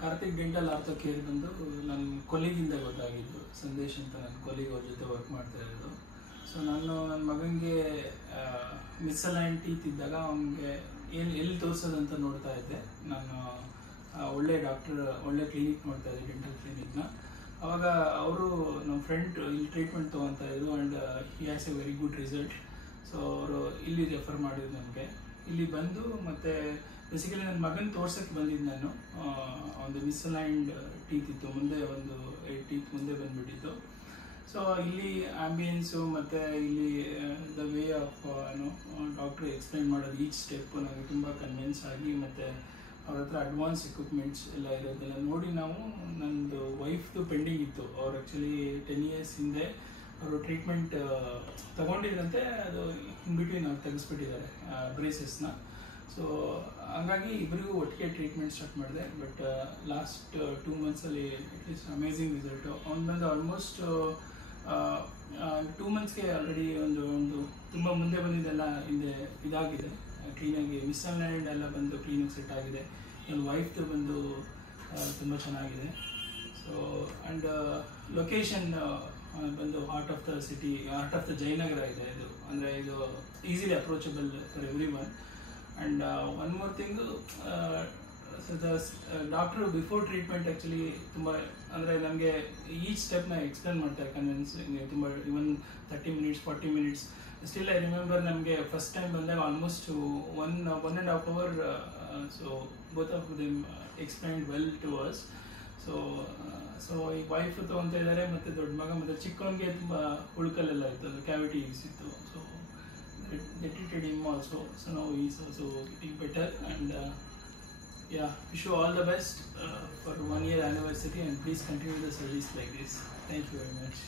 Karthik dental ortho care ಬಂದು ನನ್ನ ಕೊಲೀಗಿಂದ ಗೊತ್ತಾಗಿದ್ದು. ಸಂದೇಶ್ ಅಂತ ನನ್ನ ಕೊಲೀಗ್ ಅವ್ರ ಜೊತೆ ವರ್ಕ್ ಮಾಡ್ತಾ ಇರೋದು. ಸೊ ನಾನು ನನ್ನ ಮಗನಿಗೆ ಮಿಸ್ಅಲೈನ್ ಟೀತ್ ಇದ್ದಾಗ ಅವನಿಗೆ ಎಲ್ಲಿ ತೋರಿಸೋದಂತ ನೋಡ್ತಾ ಇದ್ದೆ. ನಾನು ಒಳ್ಳೆ ಡಾಕ್ಟರ್, ಒಳ್ಳೆ ಕ್ಲಿನಿಕ್ ನೋಡ್ತಾ ಇದ್ದೆ, ಡೆಂಟಲ್ ಕ್ಲಿನಿಕ್ನ. ಅವಾಗ ಅವರು ನಮ್ಮ ಫ್ರೆಂಡ್ ಇಲ್ಲಿ ಟ್ರೀಟ್ಮೆಂಟ್ ತೊಗೊತಾ ಇದ್ರು and he has A very good result. So ಅವರು ಇಲ್ಲಿ ರೆಫರ್ ಮಾಡಿದ್ರು ನನಗೆ. ಇಲ್ಲಿ ಬಂದು ಮತ್ತು ಬೇಸಿಕಲಿ ನನ್ನ ಮಗನ ತೋರ್ಸೋಕ್ಕೆ ಬಂದಿದ್ದು ನಾನು. ಒಂದು ಮಿಸ್ಅಲೈನ್ಡ್ ಟೀತ್ ಇತ್ತು, ಮುಂದೆ ಒಂದು 8 ಟೀತ್ ಮುಂದೆ ಬಂದುಬಿಟ್ಟಿತ್ತು. ಸೊ ಇಲ್ಲಿ ಆಂಬಿಯನ್ಸು ಮತ್ತು ಇಲ್ಲಿ the way of doctor explain ಮಾಡೋದು ಈಚ್ ಸ್ಟೆಪ್ ನನಗೆ ತುಂಬ ಕನ್ವಿನ್ಸ್ ಆಗಿ, ಮತ್ತು ಅವ್ರ ಹತ್ರ ಅಡ್ವಾನ್ಸ್ ಎಕ್ವಿಪ್ಮೆಂಟ್ಸ್ ಎಲ್ಲ ಇರೋದೆಲ್ಲ ನೋಡಿ ನಾವು ನನ್ನದು ವೈಫ್ದು ಪೆಂಡಿಂಗ್ ಇತ್ತು. ಅವ್ರು ಆ್ಯಕ್ಚುಲಿ 10 years ಹಿಂದೆ ಅವರು ಟ್ರೀಟ್ಮೆಂಟ್ ತಗೊಂಡಿದ್ರಂತೆ, ಅದು ಇನ್ ಬಿಟ್ವೀನ್ ಅವ್ರು ತೆಗೆಸ್ಬಿಟ್ಟಿದ್ದಾರೆ ಬ್ರೇಸಸ್ನ. ಸೊ ಹಂಗಾಗಿ ಇಬ್ಬರಿಗೂ ಒಟ್ಟಿಗೆ ಟ್ರೀಟ್ಮೆಂಟ್ ಸ್ಟಾರ್ಟ್ ಮಾಡಿದೆ. ಬಟ್ ಲಾಸ್ಟ್ 2 monthsಲ್ಲಿ ಅಟ್ಲೀಸ್ಟ್ ಅಮೇಝಿಂಗ್ ರಿಸಲ್ಟು. ಅವ್ನು ಬಂದು ಆಲ್ಮೋಸ್ಟ್ 2 monthsಗೆ ಆಲ್ರೆಡಿ ಒಂದು ತುಂಬ ಮುಂದೆ ಬಂದಿದ್ದೆಲ್ಲ ಹಿಂದೆ ಇದಾಗಿದೆ, ಕ್ಲೀನಾಗಿ ಮಿಸ್ಅಲೈನ್ಡ್ ಎಲ್ಲ ಬಂದು ಕ್ಲೀನಾಗಿ ಸೆಟ್ ಆಗಿದೆ. ನನ್ನ ವೈಫ್ದು ಬಂದು ತುಂಬ ಚೆನ್ನಾಗಿದೆ. ಸೊ ಆ್ಯಂಡ್ ಲೊಕೇಶನ್ ಬಂದು heart of the city, heart of the Jayanagar ಇದೆ ಇದು. ಅಂದರೆ ಇದು easily approachable for everyone. And one more thing, doctor before treatment actually ತುಂಬ ಅಂದರೆ ನಮಗೆ ಈಚ್ ಸ್ಟೆಪ್ನ ಎಕ್ಸ್ಪ್ಲೇನ್ ಮಾಡ್ತಾರೆ, ಕನ್ವಿನ್ಸ್ ತುಂಬ, even 30 minutes 40 minutes. Still I remember ನಮಗೆ ಫಸ್ಟ್ ಟೈಮ್ ಬಂದಾಗ almost 1.5 hour. So both of them explained well to us. So ಈ wife ತೊಗೊತಾ ಇದ್ದಾರೆ, ಮತ್ತು ದೊಡ್ಡ ಮಗ ಮತ್ತು ಚಿಕ್ಕವನಿಗೆ ತುಂಬ ಹುಳುಕಲ್ಲೆಲ್ಲ ಇತ್ತು, ಕ್ಯಾವಿಟೀಸ್ ಇತ್ತು. So they treated him also. So now he is also getting better. And yeah, wish you all the best for 1 year anniversary, and please continue the service like this. Thank you very much.